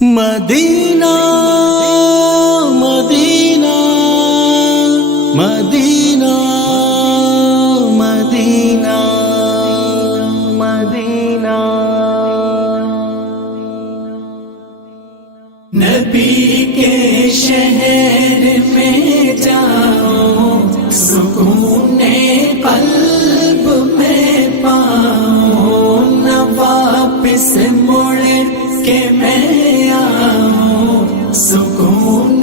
مدینہ مدینہ مدینہ مدینہ مدینہ نبی کے شہر میں جاؤ سکون قلب میں پاؤ نہ واپس مڑ کے میں آؤں سکون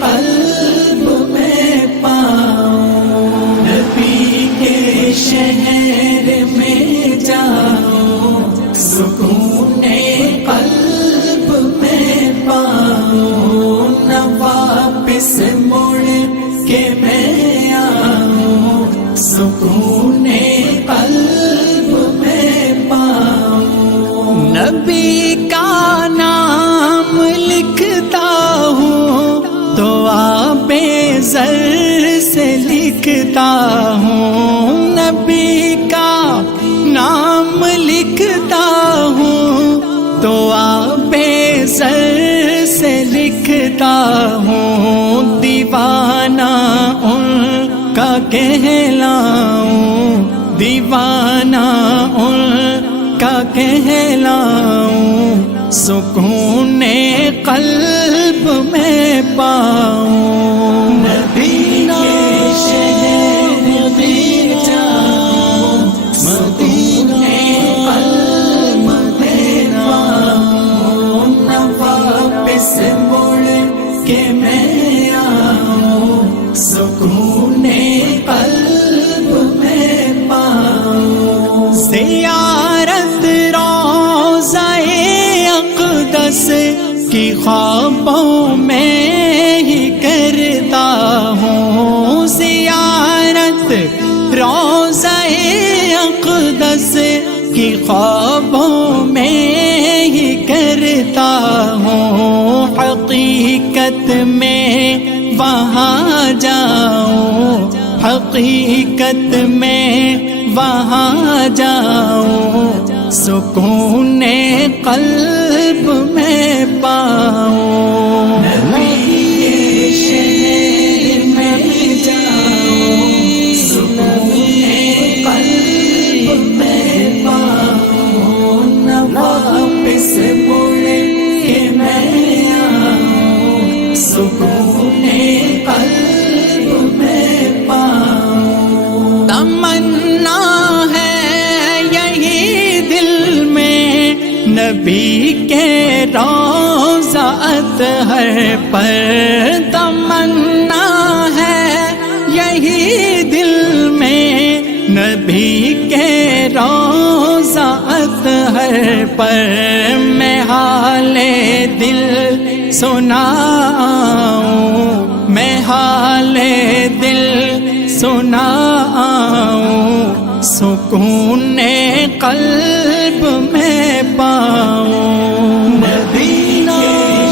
قلب میں پاؤں نبی کے شہر میں جاؤ سکون قلب میں پاؤں نہ واپس مڑ کے میں آؤں سکون قلب میں پاؤں نبی کا نام لکھتا ہوں تو آب زر سے لکھتا ہوں نبی کا نام لکھتا ہوں تو آب زر سے لکھتا ہوں دیوانہ ان کا کہلاؤں دیوانہ ان کا کہلاؤں سکون قلب میں پاؤں مدینہ مدینہ مدینہ قلب میں پاؤں نہ واپس مڑ کے میں آؤں سکون قلب میں پاؤں زیارت روضہ اقدس کی خوابوں میں ہی کرتا ہوں زیارت روضہ اقدس کی خوابوں میں ہی کرتا ہوں حقیقت میں وہاں جاؤں حقیقت میں وہاں جاؤں سکون قلب میں پاؤں نبی کے شہر میں جاؤں سکون قلب میں پاؤں نہ واپس مڑ کے میں آؤں سکون قلب میں پاؤں تمنا ہے یہی دل میں نبی کے روضہ اطہر پر تمنا ہے یہی دل میں نبی کے روضہ اطہر پر میں حال دل سناؤں میں حال دل سناؤں سکون قلب میں پاؤں مدینہ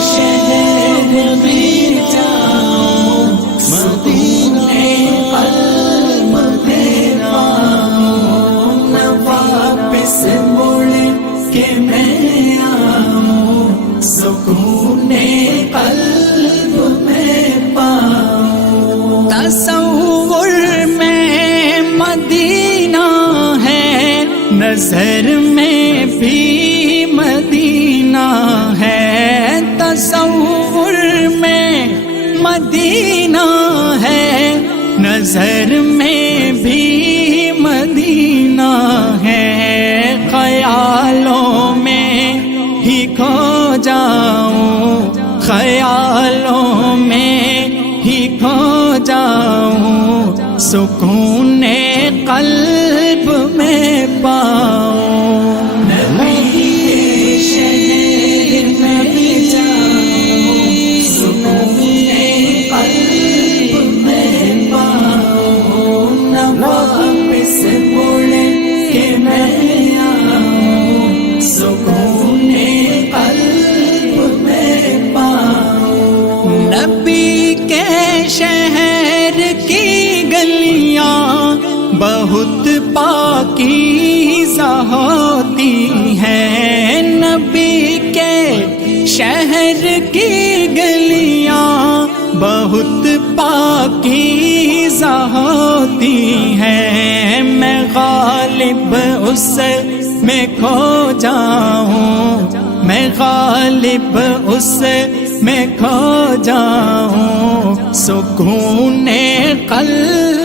شہر میں جاؤں مدینہ قلب میں پاؤں نہ واپس مڑ کے میں آؤں سکون قلب میں پاؤں تصور میں مدینہ ہے نظر میں بھی مدینہ ہے تصور میں مدینہ ہے نظر میں بھی مدینہ ہے خیالوں میں ہی کھو جاؤں خیالوں میں ہی کھو جاؤں سکون قلب میں پاؤں نبی کے شہر میں جاؤں سکون قلب میں پاؤں نہ واپس مڑ کے میں آؤں سکون قلب میں پاؤں نبی کے شہر کی گلیاں بہت پاکیزہ ہوتی ہیں نبی کے شہر کی گلیاں بہت پاکیزہ ہوتی ہیں، میں غالب اس میں کھو جاؤں، میں غالب اس میں کھو جاؤں، سکون قلب